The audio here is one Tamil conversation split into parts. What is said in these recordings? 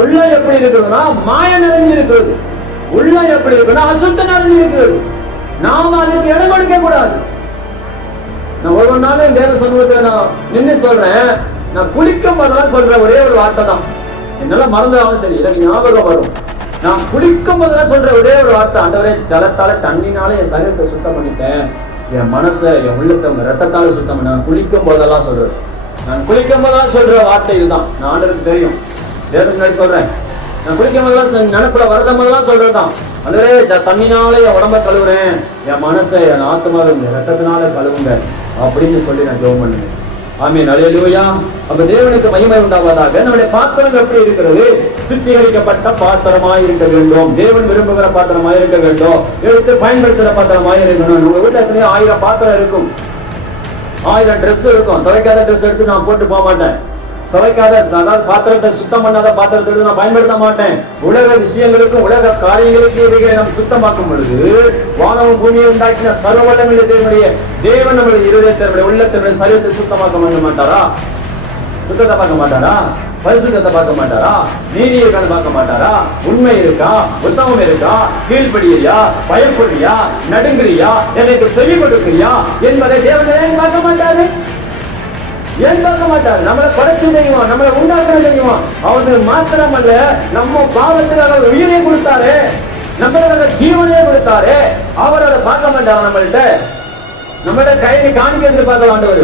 உள்ள எப்படி இருக்குதுன்னா மாய நிறைஞ்சு இருக்கிறது உள்ள எப்படி இருக்குன்னா அசுத்தம் நிறைஞ்சு இருக்கிறது நாம அதுக்கு இடம் கொடுக்க கூடாது. நான் ஒவ்வொரு நாளும் தேவ சமூகத்துல நான் நின்று சொல்றேன். நான் குளிக்கும் போதெல்லாம் சொல்ற ஒரே ஒரு வார்த்தை தான். என்னால மறந்தாலும் சரி எனக்கு ஞாபகம் வரும். நான் குளிக்கும் போதெல்லாம் சொல்ற ஒரே ஒரு வார்த்தை ஆண்டவரே ஜலத்தால தண்ணினால என் சரீரத்தை சுத்தம் பண்ணிட்டேன். என் மனசை என் உள்ளத்தை உங்க ரத்தத்தால சுத்தம் பண்ண நான் குளிக்கும் போதெல்லாம் சொல்றது. நான் குளிக்கும் போதெல்லாம் சொல்ற வார்த்தை இதுதான். நான் ஆண்டருக்கு தெரியும். தேவனுக்கு முன்னாடி சொல்றேன். நான் குளிக்கும் போதெல்லாம் நினைப்புல வருத்தம் போதெல்லாம் சொல்றதுதான் அதுவே தண்ணினாலே என் உடம்ப கழுவுறேன். என் மனசை என் ஆத்மாவை இந்த ரத்தத்தினால கழுவுங்க. அப்படின்னு சொல்லி நான் ஜெபம் பண்ணுவேன். ஆமே அலையலூயா அப்ப தேவனுக்கு மகிமை உண்டாவதாக நம்முடைய பாத்திரம் எப்படி இருக்கிறது? சுத்திகரிக்கப்பட்ட பாத்திரமாய் இருக்க வேண்டும். தேவன் விரும்புகிற பாத்திரமாய் இருக்க வேண்டும். எடுத்து பயன்படுத்துகிற பாத்திரமாய் இருக்கணும். உங்க வீட்டுல எத்தனையோ ஆயிரம் பாத்திரம் இருக்கும். ஆயிரம் ட்ரெஸ் இருக்கும். துவைக்காத ட்ரெஸ் எடுத்து நான் போட்டு போக மாட்டேன். துவைக்காத அதாவது பாத்திரத்தை சுத்தம் பண்ணாத பாத்திரத்தை எடுத்து நான் பயன்படுத்த மாட்டேன். உலக விஷயங்களுக்கும் உலக காரியங்களுக்கும் இவைகளை நம்ம சுத்தமாக்கும் பொழுது வானமும் பூமியை உண்டாக்கின சர்வவல்லமையுள்ள தேவனுடைய தேவன் நம்முடைய இருதயத்தினுடைய உள்ளத்தினுடைய சரீரத்தை சுத்தமாக்க பண்ண மாட்டாரா? சுத்தத்தை பார்க்க மாட்டாரா? பரிசுத்தத்தை பார்க்க மாட்டாரா? நீதி இருக்கான்னு பார்க்க மாட்டாரா? உண்மை இருக்கா? உத்தமம் இருக்கா? கீழ்ப்படியா பயப்படுறியா? நடுங்குறியா? எனக்கு செவி கொடுக்குறியா என்பதை தேவன் பார்க்க மாட்டாரு. ஏன் பார்க்க மாட்டார். நம்மளை படைச்சு தெரியுமா நம்மளை உண்டாக்குன தெரியுமா அவரு மாத்திரம் அல்ல நம்ம பாவத்துக்காக அவர் உயிரை கொடுத்தாரு. நம்மளுக்காக ஜீவனே கொடுத்தாரு. அவர் அதை பார்க்க மாட்டார் நம்மள்ட்ட. நம்மளோட கையை காணிக்க எதிர்பார்க்க ஆண்டவர்.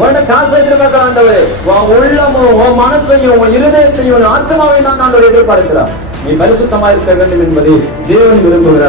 உன்ன காசை எதிர்பார்க்க ஆண்டவர். உன் உள்ளமும் உன் மனசையும் உன் இருதயத்தையும் ஆத்மாவையும் தான் ஆண்டவர் எதிர்பார்க்கிறார். நீ பரிசுத்தமா இருக்க வேண்டும் என்பதை தேவன் விரும்புகிறார்.